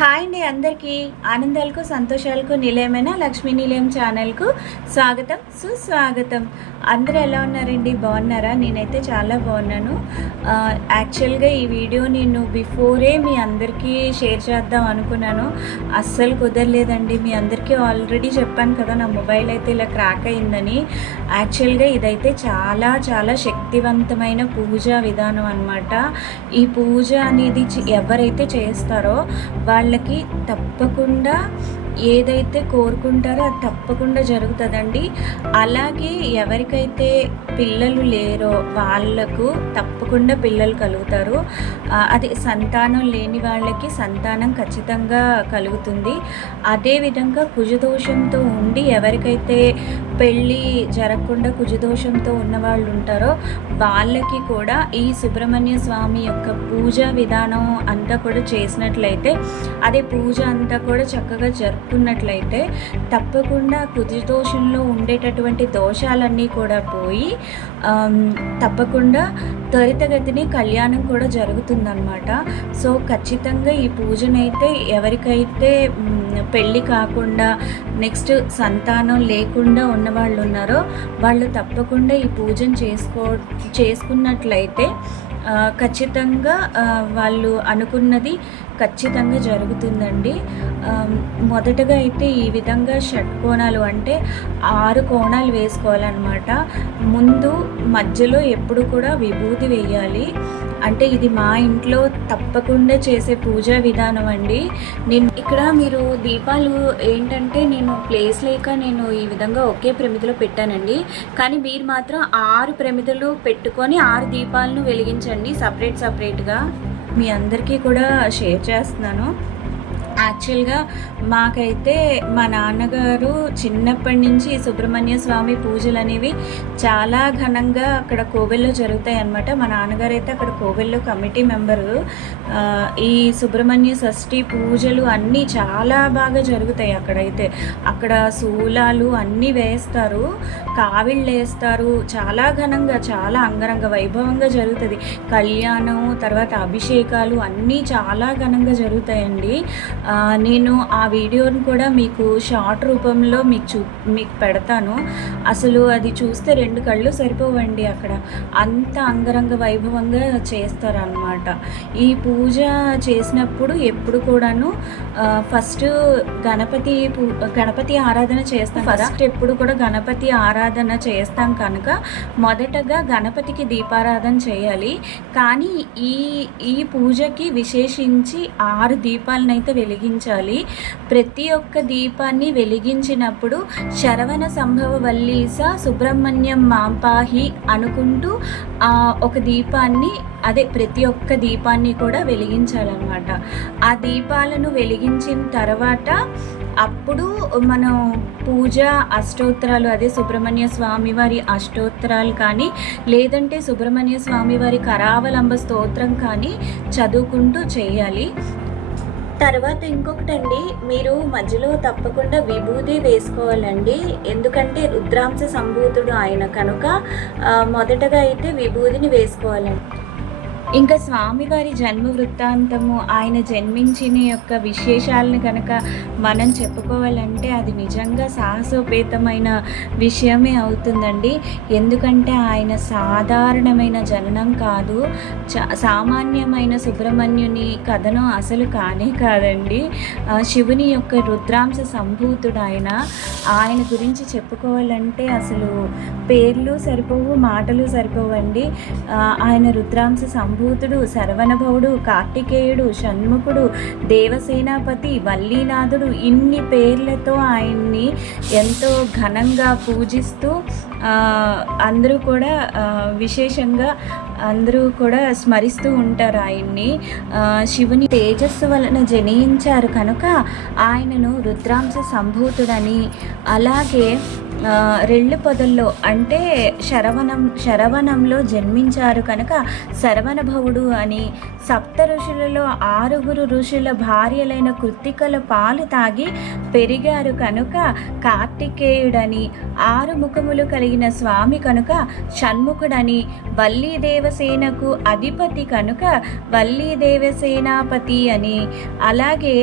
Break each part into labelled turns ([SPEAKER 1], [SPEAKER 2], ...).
[SPEAKER 1] Hi అండి అందరికీ. ఆనందాలకు సంతోషాలకు నిలయమైన? లక్ష్మీ నిలయం ఛానల్కు స్వాగతం సుస్వాగతం. అందరూ ఎలా ఉన్నారండి? బాగున్నారా? నేనైతే చాలా బాగున్నాను. యాక్చువల్గా ఈ వీడియో నేను బిఫోరే మీ అందరికీ షేర్ చేద్దాం అనుకున్నాను. అస్సలు కుదరలేదండి. మీ అందరికీ ఆల్రెడీ చెప్పాను కదా నా మొబైల్ అయితే ఇలా క్రాక్ అయిందని. యాక్చువల్గా ఇదైతే చాలా చాలా శక్తివంతమైన పూజా విధానం అనమాట ఈ పూజ అనేది ఎవరైతే చేస్తారో వాళ్ళకి తప్పకుండా ఏదైతే కోరుకుంటారో అది తప్పకుండా జరుగుతుందండి. అలాగే ఎవరికైతే పిల్లలు లేరో వాళ్ళకు తప్పకుండా పిల్లలు కలుగుతారు. అది సంతానం లేని వాళ్ళకి సంతానం ఖచ్చితంగా కలుగుతుంది. అదేవిధంగా కుజదోషంతో ఉండి ఎవరికైతే పెళ్ళి జరగకుండా కుజదోషంతో ఉన్న వాళ్ళు ఉంటారో వాళ్ళకి కూడా ఈ సుబ్రహ్మణ్య స్వామి యొక్క పూజా విధానం అంతా కూడా చేసినట్లయితే అదే పూజ అంతా కూడా చక్కగా జరుపుకున్నట్లయితే తప్పకుండా కుజదోషంలో ఉండేటటువంటి దోషాలన్నీ కూడా పోయి తప్పకుండా త్వరితగతిని కళ్యాణం కూడా జరుగుతుందన్నమాట. సో ఖచ్చితంగా ఈ పూజనైతే ఎవరికైతే పెళ్ళి కాకుండా నెక్స్ట్ సంతానం లేకుండా ఉన్న వాళ్ళు ఉన్నారో వాళ్ళు తప్పకుండా ఈ పూజను చేసుకో చేసుకున్నట్లయితే ఖచ్చితంగా వాళ్ళు అనుకున్నది ఖచ్చితంగా జరుగుతుందండి. మొదటగా అయితే ఈ విధంగా షట్ కోణాలు అంటే ఆరు కోణాలు వేసుకోవాలన్నమాట. ముందు మధ్యలో ఎప్పుడు కూడా విభూతి వేయాలి. అంటే ఇది మా ఇంట్లో తప్పకుండా చేసే పూజా విధానం అండి. నేను ఇక్కడ మీరు దీపాలు ఏంటంటే నేను ప్లేస్ లేక నేను ఈ విధంగా ఒకే ప్రమిదలో పెట్టానండి. కానీ మీరు మాత్రం ఆరు ప్రమిదలు పెట్టుకొని ఆరు దీపాలను వెలిగించండి సపరేట్ సపరేట్గా. మీ అందరికీ కూడా షేర్ చేస్తున్నాను. యాక్చువల్గా మాకైతే మా నాన్నగారు చిన్నప్పటి నుంచి సుబ్రహ్మణ్య స్వామి పూజలు అనేవి చాలా ఘనంగా అక్కడ కోవెల్లో జరుగుతాయి అన్నమాట మా నాన్నగారు అయితే అక్కడ కోవెల్లో కమిటీ మెంబరు. ఈ సుబ్రహ్మణ్య షష్ఠి పూజలు అన్నీ చాలా బాగా జరుగుతాయి అక్కడైతే. అక్కడ శూలాలు అన్నీ వేస్తారు కావిళ్ళు వేస్తారు. చాలా ఘనంగా చాలా అంగరంగ వైభవంగా జరుగుతుంది. కళ్యాణం తర్వాత అభిషేకాలు అన్నీ చాలా ఘనంగా జరుగుతాయండి. నేను ఆ వీడియోని కూడా మీకు షార్ట్ రూపంలో మీకు చూ మీకు పెడతాను. అసలు అది చూస్తే రెండు కళ్ళు సరిపోవండి అక్కడ. అంత అంగరంగ వైభవంగా చేస్తారనమాట ఈ పూ పూజ చేసినప్పుడు ఎప్పుడు కూడాను ఫస్ట్ గణపతి పూ- గణపతి ఆరాధన చేస్తాం ఫస్ట్ ఎప్పుడు కూడా గణపతి ఆరాధన చేస్తాం కనుక మొదటగా గణపతికి దీపారాధన చేయాలి. కానీ ఈ ఈ పూజకి విశేషించి ఆరు దీపాలను అయితే వెలిగించాలి. ప్రతి ఒక్క దీపాన్ని వెలిగించినప్పుడు శరవణ సంభవ వల్లీస సుబ్రహ్మణ్యం మాంపాహి అనుకుంటూ ఆ ఒక దీపాన్ని అదే ప్రతి ఒక్క దీపాన్ని కూడా వెలిగించాలన్నమాట. ఆ దీపాలను వెలిగించిన తర్వాత అప్పుడు మనం పూజ అష్టోత్తరాలు అదే సుబ్రహ్మణ్య స్వామి వారి అష్టోత్తరాలు కానీ లేదంటే సుబ్రహ్మణ్య స్వామి వారి కరావలంబ స్తోత్రం కానీ చదువుకుంటూ చేయాలి. తర్వాత ఇంకొకటండి మీరు మధ్యలో తప్పకుండా విభూది వేసుకోవాలండి. ఎందుకంటే రుద్రాంశ సంభూతుడు ఆయన కనుక మొదటగా అయితే విభూదిని వేసుకోవాలండి. ఇంకా స్వామివారి జన్మ వృత్తాంతము ఆయన జన్మించిన యొక్క విశేషాలను కనుక మనం చెప్పుకోవాలంటే అది నిజంగా సాహసోపేతమైన విషయమే అవుతుందండి. ఎందుకంటే ఆయన సాధారణమైన జననం కాదు. చ సామాన్యమైన సుబ్రహ్మణ్యుని కథనం అసలు కానే కాదండి. శివుని యొక్క రుద్రాంశ సంభూతుడు ఆయన. ఆయన గురించి చెప్పుకోవాలంటే అసలు పేర్లు సరిపోవు మాటలు సరిపోవండి. ఆయన రుద్రాంశ సంభూతుడు శరవణభవుడు కార్తికేయుడు షణ్ముఖుడు దేవసేనాపతి వల్లీనాథుడు ఇన్ని పేర్లతో ఆయన్ని ఎంతో ఘనంగా పూజిస్తూ అందరూ కూడా విశేషంగా అందరూ కూడా స్మరిస్తూ ఉంటారు ఆయన్ని. శివుని తేజస్సు వలన జనించారు కనుక ఆయనను రుద్రాంశ సంభూతుడని అలాగే రెళ్ళు పొదల్లో అంటే శరవణం శరవణంలో జన్మించారు కనుక శరవణ భవుడు అని సప్త ఋషులలో ఆరుగురు ఋషుల భార్యలైన కృత్తికల పాలు తాగి పెరిగారు కనుక కార్తికేయుడని ఆరు ముఖములు కలిగిన స్వామి కనుక షణ్ముఖుడని వల్లీ దేవసేనకు అధిపతి కనుక వల్లీ దేవసేనాపతి అని. అలాగే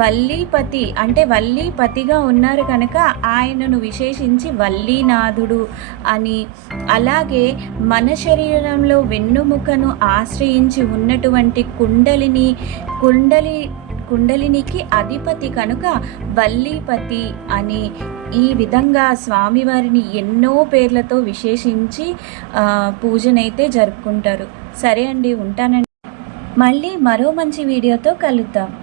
[SPEAKER 1] వల్లీపతి అంటే వల్లీపతిగా ఉన్నారు కనుక ఆయనను విశేషించి వల్లీనాథుడు అని. అలాగే మన శరీరంలో వెన్నుముకను ఆశ్రయించి ఉన్నటువంటి కుండలిని కుండలి కుండలినికి అధిపతి కనుక వల్లీపతి అని. ఈ విధంగా స్వామివారిని ఎన్నో పేర్లతో విశేషించి పూజనైతే జరుపుకుంటారు. సరే అండి ఉంటానండి. మళ్ళీ మరో మంచి వీడియోతో కలుద్దాం.